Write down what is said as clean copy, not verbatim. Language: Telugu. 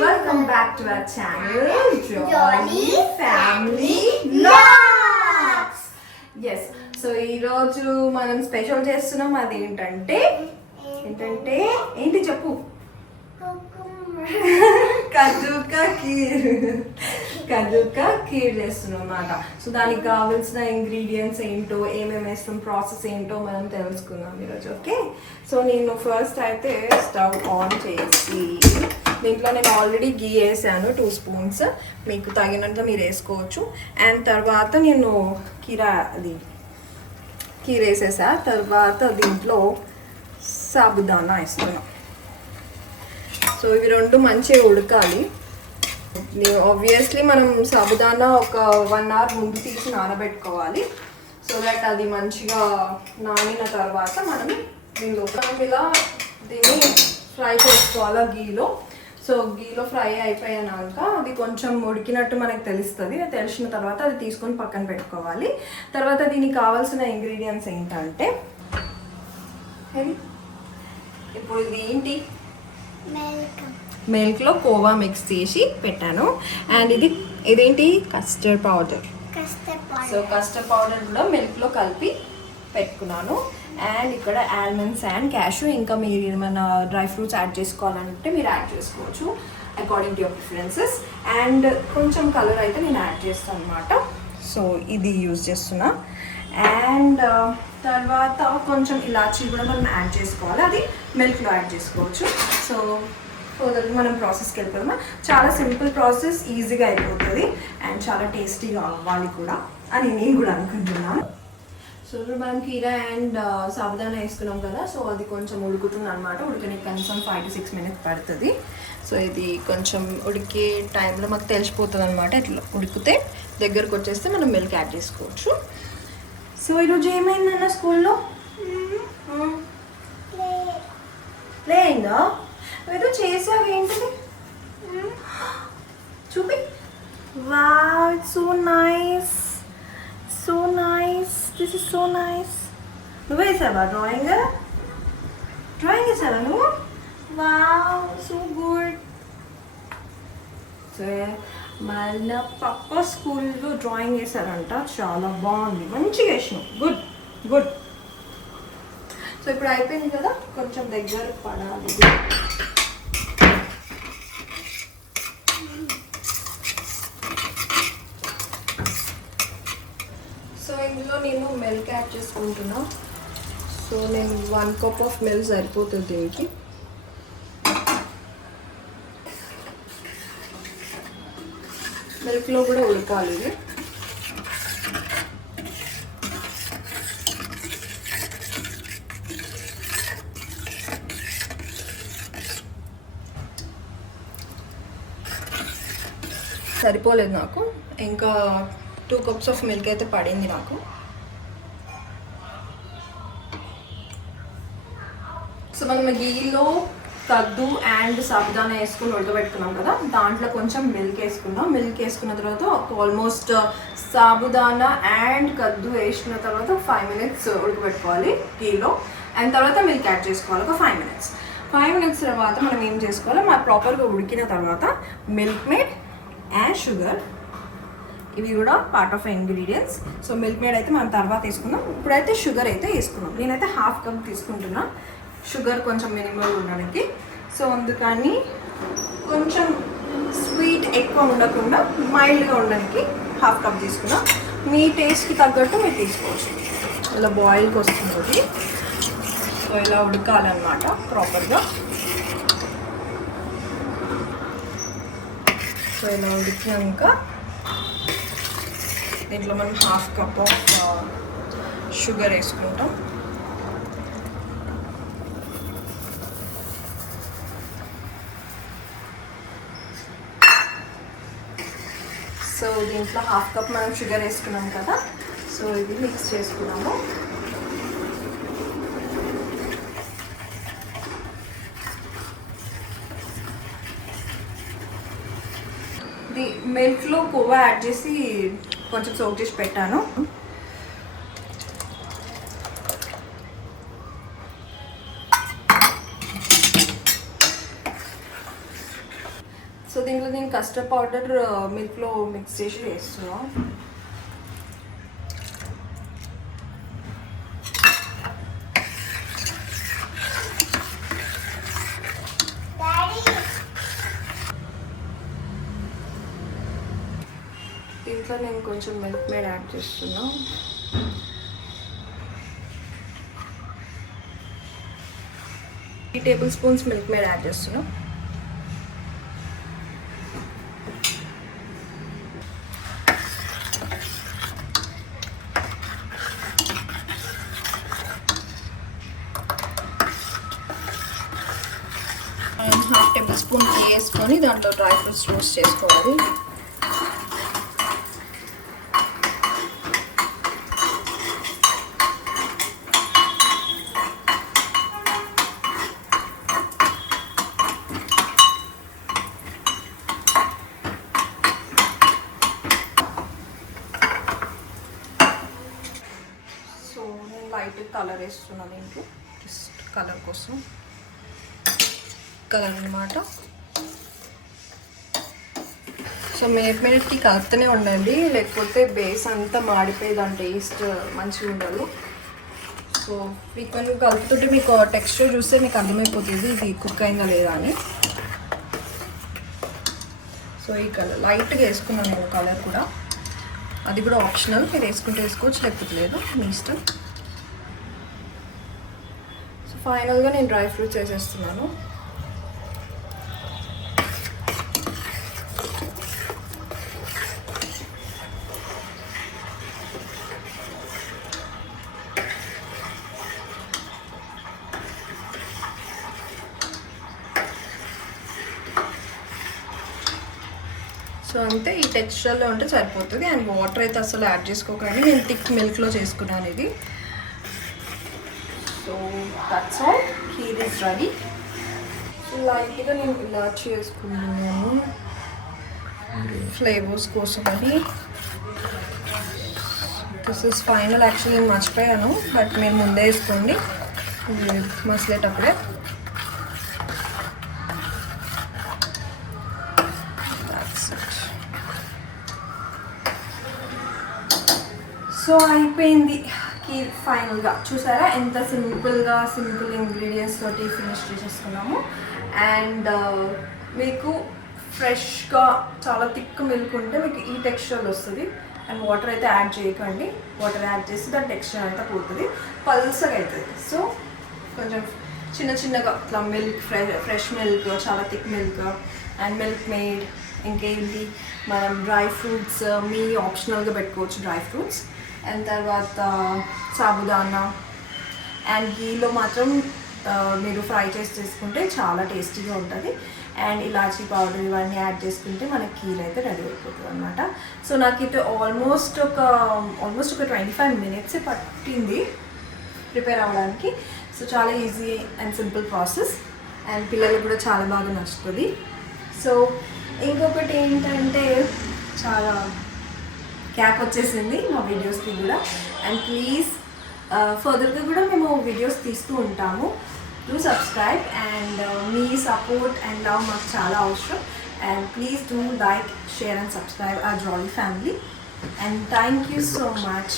Welcome back to our channel, Jolly Family Vlogs. Yes, so ఈ రోజు మనం స్పెషల్ చేస్తున్నాం. అది ఏంటంటే ఏంటి చెప్పు. కజూకా కీర్ చేస్తున్నాం అన్నమాట. సో దానికి కావాల్సిన ఇంగ్రీడియంట్స్ ఏంటో, ఏమేమి వేస్తాం, ప్రాసెస్ ఏంటో మనం తెలుసుకుందాం ఈరోజు. ఓకే, సో నేను ఫస్ట్ అయితే స్టవ్ ఆన్ చేసి దీంట్లో నేను ఆల్రెడీ గీ వేసాను 2 స్పూన్స్. మీకు తగినంత మీరు వేసుకోవచ్చు. అండ్ తర్వాత నేను కీర వేసేసా. తర్వాత దీంట్లో సాబుదానా వేస్తున్నాను. సో ఇవి రెండు మంచిగా ఉడకాలి. ఆబ్వియస్లీ మనం సాబుదానా ఒక 1 అవర్ ముందు తీసి నానబెట్టుకోవాలి. సో దట్ అది మంచిగా నానిన తర్వాత మనం ఇలా దీన్ని ఫ్రై చేసుకోవాలి గీలో. సో గీలో ఫ్రై అయిపోయాక అది కొంచెం ఉడికినట్టు మనకు తెలుస్తుంది. అది తెలిసిన తర్వాత అది తీసుకొని పక్కన పెట్టుకోవాలి. తర్వాత దీనికి కావాల్సిన ఇంగ్రీడియంట్స్ ఏంటంటే ఇప్పుడు ఇది ఏంటి, మిల్క్లో కోవా మిక్స్ చేసి పెట్టాను. అండ్ ఇదేంటి custard powder. So custard powder కూడా మిల్క్లో కలిపి పెట్టుకున్నాను. అండ్ ఇక్కడ ఆల్మండ్స్ అండ్ క్యాషు, ఇంకా మీరు ఏమైనా డ్రై ఫ్రూట్స్ యాడ్ చేసుకోవాలంటే మీరు యాడ్ చేసుకోవచ్చు according to your preferences. And కొంచెం కలర్ అయితే నేను యాడ్ చేస్తాను అనమాట. సో ఇది యూజ్ చేస్తున్నా. అండ్ తర్వాత కొంచెం ఇలాచీ కూడా మనం యాడ్ చేసుకోవాలి. అది మిల్క్లో యాడ్ చేసుకోవచ్చు. సో మనం ప్రాసెస్కి వెళ్ళిపోదామా. చాలా సింపుల్ ప్రాసెస్, ఈజీగా అయిపోతుంది అండ్ చాలా టేస్టీగా అవ్వాలి కూడా అని నేను కూడా అనుకుంటున్నాను. సో ఇప్పుడు మనం కీరా అండ్ సాబుదానా వేసుకున్నాం కదా. సో అది కొంచెం ఉడుకుతుంది అనమాట. ఉడకనికి కనీసం 5 to 6 minutes పడుతుంది. సో ఇది కొంచెం ఉడికే టైంలో మాకు తెలిసిపోతుంది అనమాట. ఇట్లా ఉడికితే దగ్గరకు వచ్చేస్తే మనం మిల్క్ యాడ్ చేసుకోవచ్చు. సో ఈరోజు ఏమైందన్న స్కూల్లో ప్లే అయిందా? ఏదో చేసావు, ఏంటిది చూపి. Wow, it's so nice, so nice, this is so nice. నువ్వు వేసావా డ్రాయింగ్ వేసావా నువ్వు? Wow, so good. సో మన పప్ప స్కూల్లో డ్రాయింగ్ వేసారంట, చాలా బాగుంది, మంచిగా వేసినావు, గుడ్ గుడ్. సో ఇప్పుడు అయిపోయింది కదా, కొంచెం దగ్గర పడాలి. సో ఇందులో నేను మిల్క్ యాడ్ చేసుకుంటున్నా. సో నేను 1 cup ఆఫ్ మిల్క్ సరిపోతుంది దీనికి. మిల్క్లో కూడా ఉడకాలి ఇది. సరిపోలేదు నాకు, ఇంకా 2 cups ఆఫ్ మిల్క్ అయితే పడింది నాకు. సో మనం గీలో కద్దు అండ్ సాబుదానా వేసుకుని ఉడకబెట్టుకున్నాం కదా, దాంట్లో కొంచెం మిల్క్ వేసుకున్నాం. మిల్క్ వేసుకున్న తర్వాత ఆల్మోస్ట్ సాబుదానా అండ్ కద్దు వేసుకున్న తర్వాత 5 minutes ఉడకబెట్టుకోవాలి గీలో. అండ్ తర్వాత మిల్క్ యాడ్ చేసుకోవాలి ఒక 5 minutes. 5 minutes తర్వాత మనం ఏం చేసుకోవాలి, మాకు ప్రాపర్గా ఉడికిన తర్వాత మిల్క్ మేడ్ అండ్ షుగర్, ఇవి కూడా part of ingredients. So milk made అయితే మనం తర్వాత వేసుకుందాం. ఇప్పుడైతే షుగర్ అయితే వేసుకున్నాం. నేనైతే 1/2 cup తీసుకుంటున్నా షుగర్, కొంచెం మినిమం ఉండడానికి. సో అందుకని కొంచెం స్వీట్ ఎక్కువ ఉండకుండా మైల్డ్గా ఉండడానికి 1/2 cup తీసుకున్నా. మీ టేస్ట్కి తగ్గట్టు మీరు తీసుకోవచ్చు. ఇలా బాయిల్కి వస్తుంది. సో ఇలా ఉడకాలన్నమాట ప్రాపర్గా. సో ఇలా ఉడికినాక దీంట్లో మనం 1/2 cup ఆఫ్ షుగర్ వేసుకుంటాం. సో దీంట్లో 1/2 cup మనం షుగర్ వేసుకున్నాం కదా. సో ఇది మిక్స్ చేసుకున్నాము. ఇది మిల్క్లో కోవా యాడ్ చేసి కొంచెం సోక్ చేసి పెట్టాను. సో దీంట్లో నేను కస్టర్డ్ పౌడర్ మిల్క్లో మిక్స్ చేసి వేస్తున్నాను. దీంట్లో నేను కొంచెం మిల్క్ మేడ్ యాడ్ చేస్తున్నా. 3 table spoons milk made add చేస్తున్నా. హాఫ్ టేబుల్ స్పూన్ టీ వేసుకొని దాంట్లో డ్రై ఫ్రూట్స్ రోస్ట్ చేసుకోవాలి. సో నేను లైట్ కలర్ వేస్తున్నాను దీంట్లో, జస్ట్ కలర్ కోసం కలర్ అనమాట. సో మినిట్కి కలుపుతూనే ఉండండి, లేకపోతే బేస్ అంతా మాడిపోయి దాని టేస్ట్ మంచిగా ఉండదు. సో ఫ్రీక్వెంట్గా కలుపుతుంటే మీకు టెక్స్చర్ చూస్తే మీకు అర్థమైపోతుంది ఇది కుక్ అయిందా లేదా అని. సో ఈ కలర్ లైట్గా వేసుకున్నాను నేను కలర్ కూడా, అది కూడా ఆప్షనల్, మీరు వేసుకుంటే వేసుకోవచ్చు లేకపోతే లేదు మీ ఇష్టం. సో ఫైనల్గా నేను డ్రై ఫ్రూట్స్ వేసేస్తున్నాను. సో అంతే, ఈ టెక్స్చర్లో ఉంటే సరిపోతుంది. అండ్ వాటర్ అయితే అసలు యాడ్ చేసుకోకండి, నేను థిక్ మిల్క్లో చేసుకున్నాను ఇది. So that's all, here is ready. లైట్గా నేను ఇలాచి వేసుకున్నాను ఫ్లేవర్స్ కోసం అని. This is final. యాక్చువల్లీ నేను మర్చిపోయాను, బట్ మీరు ముందే వేసుకోండి మసలేటప్పుడే. సో అయిపోయింది కీర్ ఫైనల్గా. చూసారా ఎంత సింపుల్ ఇంగ్రీడియంట్స్ తోటి ఫినిష్ చేసేసుకున్నాము. అండ్ మీకు ఫ్రెష్గా చాలా థిక్ మిల్క్ ఉంటే మీకు ఈ టెక్స్చర్ వస్తుంది. అండ్ వాటర్ అయితే యాడ్ చేయకండి, వాటర్ యాడ్ చేసి దాని టెక్స్చర్ అంతా పోతుంది, పల్సగా అవుతుంది. సో కొంచెం చిన్నగా ఇట్లా మిల్క్, ఫ్రెష్ మిల్క్, చాలా thick milk and milk made, ఇంకేంటి మనం డ్రై ఫ్రూట్స్ మీ ఆప్షనల్గా పెట్టుకోవచ్చు డ్రై ఫ్రూట్స్. అండ్ తర్వాత సాబుదానా అండ్ గీలో మాత్రం మీరు ఫ్రై చేసి చేసుకుంటే చాలా టేస్టీగా ఉంటుంది. అండ్ ఇలాచీ పౌడర్ ఇవన్నీ యాడ్ చేసుకుంటే మనకి కీర్ అయితే రెడీ అయిపోతుంది అనమాట. సో నాకైతే ఆల్మోస్ట్ ఒక 25 minutes పట్టింది ప్రిపేర్ అవ్వడానికి. సో చాలా easy and simple process, and పిల్లలకు కూడా చాలా బాగా నచ్చుతుంది. సో ఇంకొకటి ఏంటంటే చాలా క్యాప్ వచ్చేసింది మా వీడియోస్కి కూడా. అండ్ ప్లీజ్ ఫర్దర్గా కూడా మేము వీడియోస్ తీస్తూ ఉంటాము. Do subscribe, and me support and love మాకు చాలా అవసరం. And please do like, share and subscribe our Jolly family. And thank you so much.